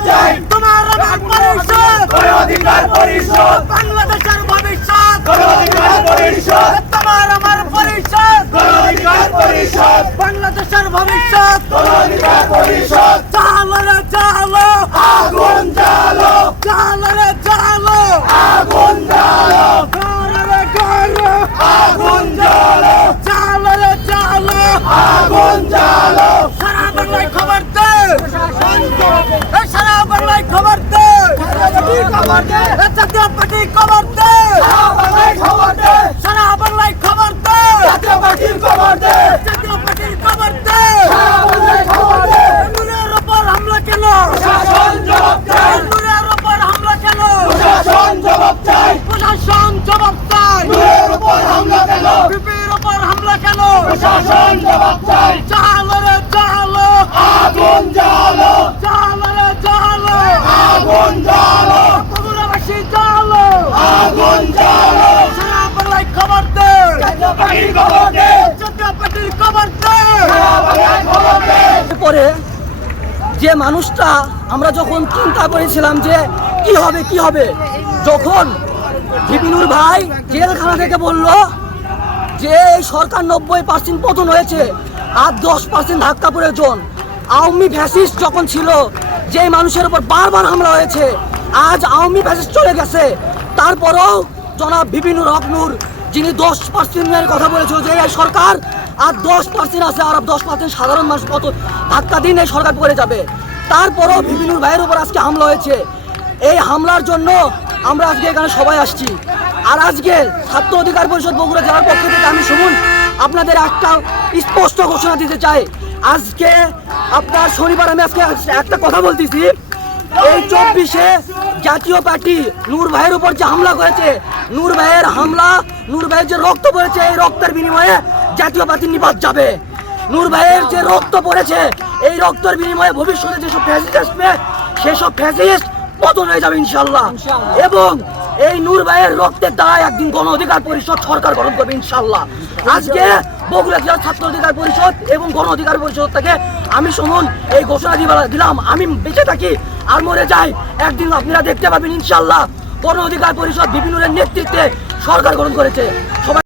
দেয় তোমার আমার পরিষদ গণঅধিকার পরিষদ বাংলাদেশের ভবিষ্যৎ। গণঅধিকার পরিষদ তোমার আমার পরিষদ গণঅধিকার পরিষদ বাংলাদেশের ভবিষ্যৎ। গণঅধিকার পরিষদ। চালো রে চালো। আগুন চালো রে চালো আগুন জ্বালো চালো রে চালো আগুন জ্বালো চালো রে চালো আগুন জ্বালো সারা বাংলায় খবর দে এই সারা বাংলায় খবর দে খবর দে এই জাতীয় পার্টি খবর দে সারা বাংলায় খবর দে সারা বাংলায় খবর দে জাতীয় পার্টির খবর দে পার্টির খবর দে খবর দে নুনের উপর হামলা কেন প্রশাসন জবাব চাই। নুনের উপর হামলা কেন প্রশাসন জবাব চাই। প্রশাসন জবাব চাই নূরের উপর হামলা কেন বিপির উপর হামলা কেন প্রশাসন জবাব চাই চালো রে চালো আগুন জ্বালো চালো রে চালো আগুন জ্বালো বগুড়াবাসী চালো আগুন জ্বালো সারা বাংলায় খবর দে জাতীয় পার্টির খবর দে জাতীয় পার্টির খবর দে সারা বাংলায় খবর দে পরে যে মানুষটা আমরা যখন চিন্তা করেছিলাম যে কি হবে কি হবে, যখন বিপিনুর ভাই জেলখানা থেকে বলল যে এই সরকার নব্বই পার্সেন্ট পতন হয়েছে আর দশ পার্সেন্ট ধাক্কা প্রয়োজন। আওয়ামী ফ্যাসিস্ট যখন ছিল যে মানুষের উপর বারবার হামলা হয়েছে, আজ আওয়ামী ফ্যাসিস্ট চলে গেছে। তারপরেও জনাব বিপিনুর হকনুর যিনি দশ পার্সেন্টের কথা বলেছিল যে এই সরকার আর দশ পার্সেন্ট আছে আর দশ পার্সেন্ট সাধারণ মানুষ কত? ধাক্কা দিন এই সরকার পড়ে যাবে। তারপরেও বিপিনুর ভাইয়ের উপর আজকে হামলা হয়েছে। এই হামলার জন্য আমরা আজকে এখানে সবাই আসছি। আর আজকে ছাত্র অধিকার পরিষদ বগুড়া জেলার পক্ষ থেকে আমি শুনুন আপনাদের একটা স্পষ্ট ঘোষণা দিতে চাই। আজকে আপনার শনিবার আমি আজকে একটা কথা বলতেছি। এই চব্বিশে জাতীয় পার্টি নূর ভাইয়ের উপর যে হামলা করেছে, নূর ভাইয়ের হামলা, নূর ভাইয়ের যে রক্ত পড়েছে, এই রক্তের বিনিময়ে জাতীয় পার্টি নিপাত যাবে। নূর ভাইয়ের যে রক্ত পড়েছে এই রক্তের বিনিময়ে ভবিষ্যতে যেসব ফ্যাসিস্ট আসবে সেসব ফ্যাসিস্ট পতন হয়ে যাবে ইনশাল্লাহ এবং এই নূর ভাইয়ের রক্তের দ্বারা একদিন গণ অধিকার পরিষদ সরকার গঠন করবে ইনশাল্লাহ আজকে বগুড়া জেলা ছাত্র অধিকার পরিষদ এবং গণ অধিকার পরিষদ থেকে আমি শুনুন এই ঘোষণা দিবা- দিলাম। আমি বেঁচে থাকি আর মরে যাই একদিন আপনারা দেখতে পাবেন ইনশাল্লাহ গণ অধিকার পরিষদ বিভিন্ন নেতৃত্বে সরকার গঠন করেছে।